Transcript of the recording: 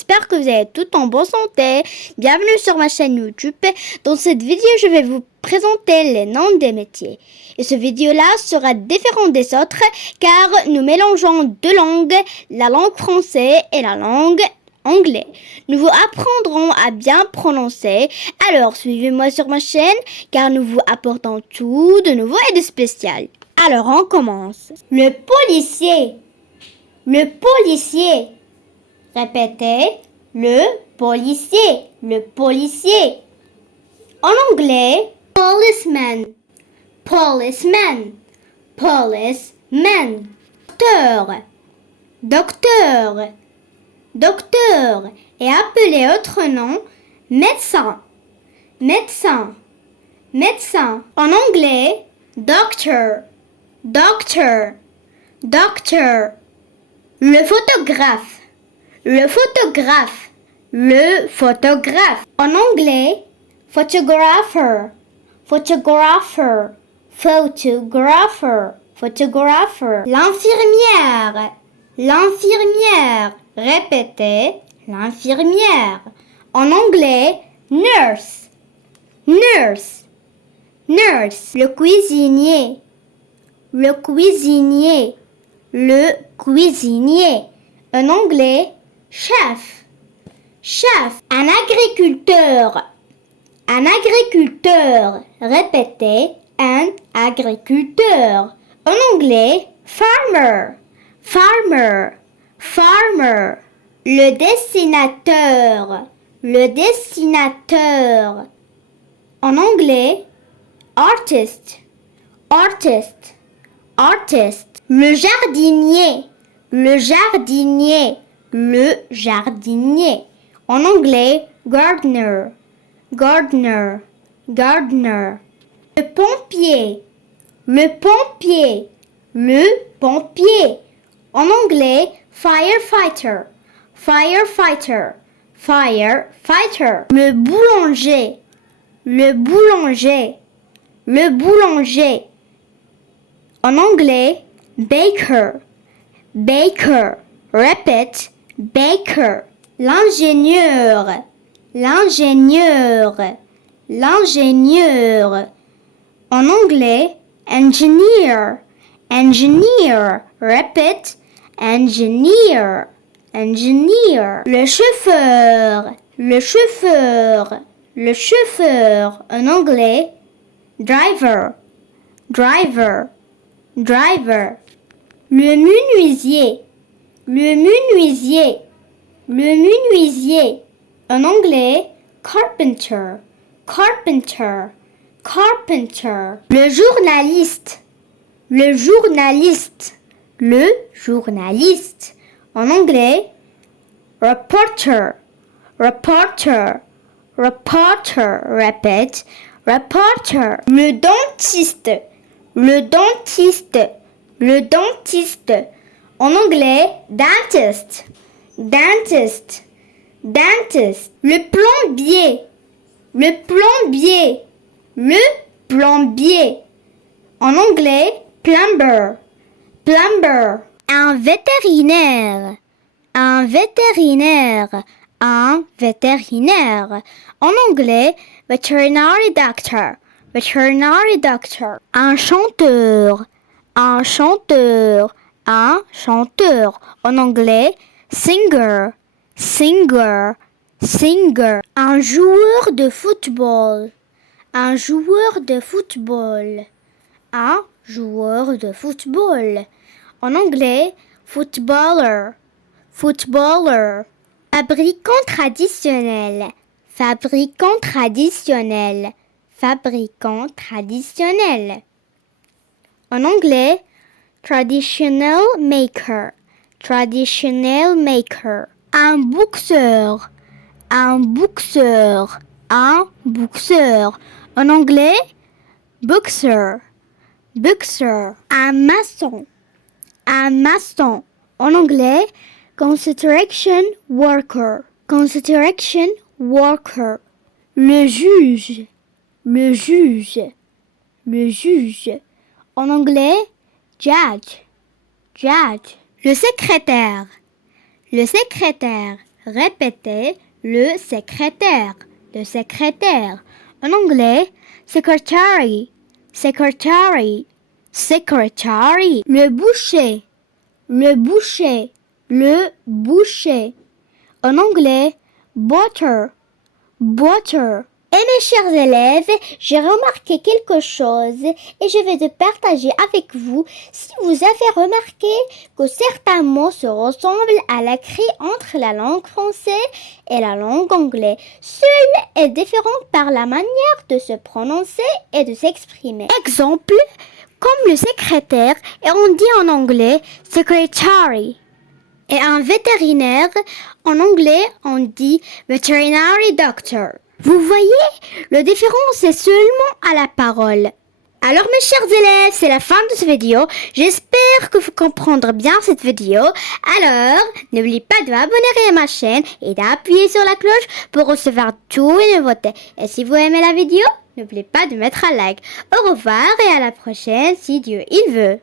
j'espère que vous êtes tout en bonne santé. Bienvenue sur ma chaîne YouTube. Dans cette vidéo, je vais vous présenter les noms des métiers. Et ce vidéo-là sera différent des autres car nous mélangeons deux langues, la langue française et la langue anglais. Nous vous apprendrons à bien prononcer. Alors, suivez-moi sur ma chaîne car nous vous apportons tout de nouveau et de spécial. Alors, on commence. Le policier. Le policier. Répétez. Le policier. Le policier. En anglais, policeman. Policeman. Policeman. Docteur. Docteur. Docteur est appelé autre nom médecin. Médecin. Médecin. En anglais, doctor. Doctor. Doctor. Le photographe. Le photographe. Le photographe. En anglais, photographer. Photographer. Photographer. Photographer. L'infirmière. L'infirmière. Répétez, l'infirmière. En anglais, nurse. Nurse. Nurse. Le cuisinier. Le cuisinier. Le cuisinier. En anglais, chef. Chef. Un agriculteur. Un agriculteur. Répétez, un agriculteur. En anglais, farmer. Farmer. Farmer. Le dessinateur. Le dessinateur. En anglais, artist. Artist. Artist. Le jardinier. Le jardinier. Le jardinier. En anglais, gardener. Gardener. Gardener. Le pompier. Le pompier. Le pompier. En anglais, firefighter. Firefighter. Firefighter. Le boulanger. Le boulanger. Le boulanger. En anglais, baker. Baker. Répète, baker. L'ingénieur. L'ingénieur. L'ingénieur. En anglais, engineer. Engineer. Répète, engineer. Engineer. Le chauffeur. Le chauffeur. Le chauffeur. En anglais, driver. Driver. Driver. Le menuisier. Le menuisier. Le menuisier. En anglais, carpenter. Carpenter. Carpenter. Le journaliste. Le journaliste. Le journaliste. En anglais, reporter. Reporter. Reporter. Répète, reporter. Le dentiste. Le dentiste. Le dentiste. En anglais, dentist. Dentist. Dentist. Le plombier. Le plombier. Le plombier. En anglais, plumber. Plumber. Un vétérinaire. Un vétérinaire. Un vétérinaire. En anglais, veterinary doctor. Veterinary doctor. Un chanteur. Un chanteur. Un chanteur. En anglais, singer. Singer. Singer. Un joueur de football. Un joueur de football. Un joueur de football. En anglais, footballer. Footballer. Fabricant traditionnel. Fabricant traditionnel. Fabricant traditionnel. En anglais, traditional maker. Traditional maker. Un boxeur. Un boxeur. Un boxeur. En anglais, boxer. Boxer. Un maçon. Un maçon. En anglais, construction worker. Construction worker. Le juge. Le juge. Le juge. En anglais, judge. Judge. Le secrétaire. Le secrétaire. Répétez le secrétaire. Le secrétaire. En anglais, secretary. Secretary. Secretary. Le boucher. Le boucher. Le boucher. En anglais, butter. Butter. Et mes chers élèves, j'ai remarqué quelque chose et je vais te partager avec vous si vous avez remarqué que certains mots se ressemblent à l'écrit entre la langue française et la langue anglaise. Seul est différent par la manière de se prononcer et de s'exprimer. Exemple, comme le secrétaire et on dit en anglais secretary. Et un vétérinaire, en anglais, on dit veterinary doctor. Vous voyez, la différence est seulement à la parole. Alors mes chers élèves, c'est la fin de cette vidéo. J'espère que vous comprendrez bien cette vidéo. Alors, n'oubliez pas de vous abonner à ma chaîne et d'appuyer sur la cloche pour recevoir tous les nouveautés. Et si vous aimez la vidéo, n'oubliez pas de mettre un like. Au revoir et à la prochaine si Dieu il veut.